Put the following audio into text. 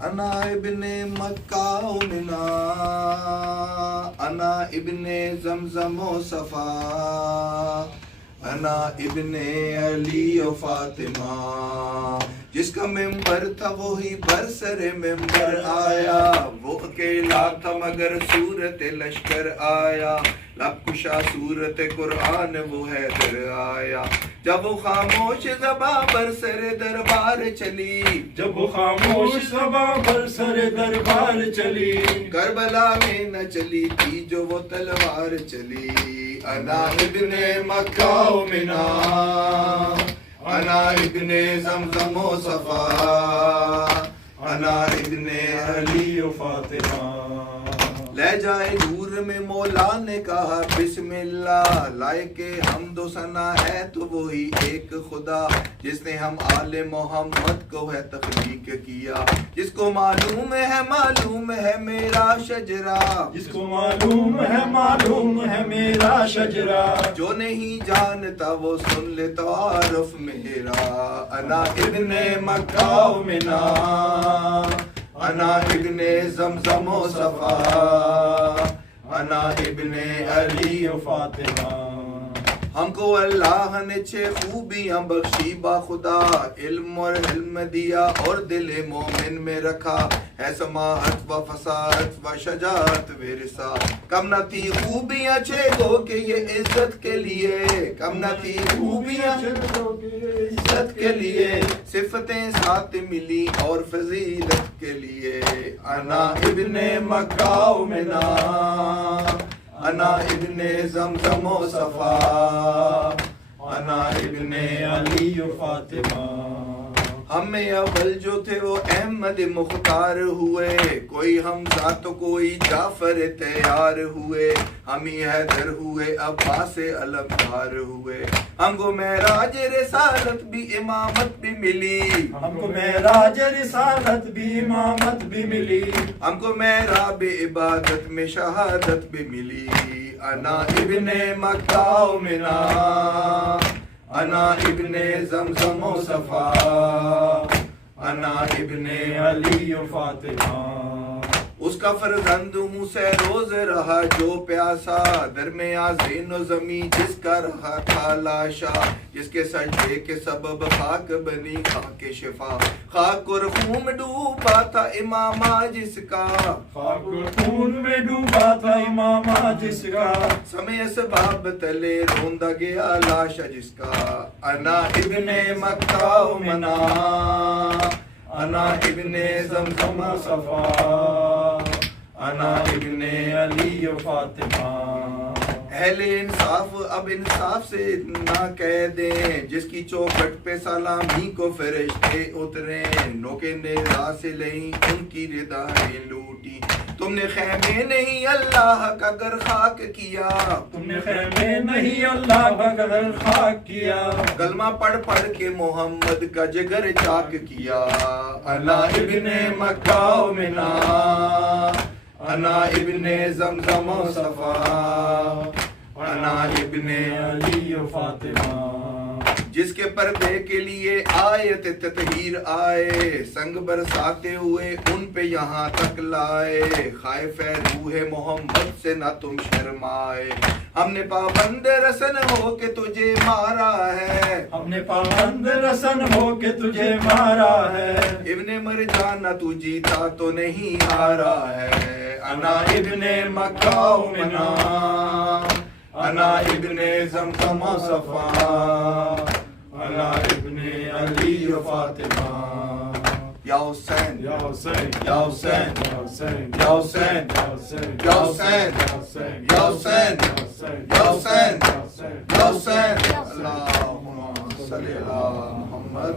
انا ابن مکہ و منا، انا ابن زمزم و صفا، انا ابن علی و فاطمہ. جس کا ممبر تھا وہی برسر ممبر آیا، وہ اکیلا تھا مگر صورت لشکر آیا. لب کشا صورت قرآن وہ حیدر آیا. جب وہ خاموش زباں برسر دربار چلی، جب وہ خاموش زباں برسر دربار چلی، کربلا میں نہ چلی تھی جو وہ تلوار چلی. انا ابن مکہ و منا، انا ابن زمزم و صفا، انا ابن علی و فاطمہ. لے جائے نور میں مولا نے کہا بسم اللہ، لائے کہ حمد و ثنا ہے تو وہی ایک خدا، جس نے ہم آل محمد کو ہے تخلیق کیا. جس کو معلوم ہے میرا شجرا، جس کو معلوم ہے میرا شجرا، جو نہیں جانتا وہ سن لے تعارف میرا. انا ابن مکہ و منا، انا ابن زمزم و صفا، انا ابن علی و فاطمہ. ہم کو اللہ نے 6 خوبیاں بخشی با خدا، علم اور علم دیا اور دل مومن میں رکھا ہے، سماحت و فصاحت و شجاعت ورثہ. کم نہ تھی خوبیاں 6 گو کہ یہ عزت کے لیے، کم نہ تھی خوبیاں عزت کے لیے، صفتیں 7 ملی اور فضیلت کے لیے. انا ابن مکہ و منا، انا ابن زمزم و صفا، انا ابن علی و فاطمہ. ہم میں اول جو تھے وہ احمد مختار ہوئے، کوئی حمزہ تو کوئی جعفر تیار ہوئے، ہم ہی حیدر ہوئے عباس علمدار ہوئے. ہم کو معراج رسالت بھی امامت بھی ملی، ہم کو معراج رسالت بھی امامت بھی ملی، ہم کو محراب عبادت میں شہادت بھی ملی. انا ابن مکہ و منا، انا ابن زمزم و صفا، انا ابن علی و فاطمہ. اس کا فرزند منہ سے روز رہا جو پیاسا، درمیان زین و زمین جس کا رہا تھا لاشا، جس کے سجدے کے سبب خاک بنی خاک شفا. خاک اور خون میں ڈوبا تھا امامہ جس کا، خاک اور خون میں ڈوبا تھا امامہ جس کا، سمے اسباب تلے روندا گیا لاشا جس کا. انا ابن مکہ و منا، انا ابن زمزم و صفا، انا ابن علی و فاطمہ. اہل انصاف اب انصاف سے اتنا کہہ دیں، جس کی چوکھٹ پہ سلامی کو فرشتے اتریں، نوکے نیزا سے لیں ان کی ردائیں لوٹی. تم نے خیمے نہیں اللہ کا گر خاک کیا، تم نے خیمے نہیں اللہ کا گر خاک کیا، کلمہ پڑھ پڑھ کے محمد کا جگر چاک کیا. انا ابن مکہ و منا، انا ابن زمزم و صفا، انا ابن علی و فاطمہ. جس کے پردے کے لیے آیت تطہیر آئے، سنگ برساتے ہوئے ان پہ یہاں تک لائے. خائف روح محمد سے نہ تم شرمائے، ہم نے پابند رسن ہو کے تجھے مارا ہے، ہم نے پابند رسن ہو کے تجھے مارا ہے. ابن مرجانہ تو جیتا تو نہیں ہارا ہے. انا ابن مکہ و منا، انا ابن زمزم و صفا، انا ابن علی و فاطمہ. یا حسین یا حسین یا حسین یا حسین یا حسین یا حسین یا حسین یا حسین یا حسین یا حسین. اللہم صلی علی محمد.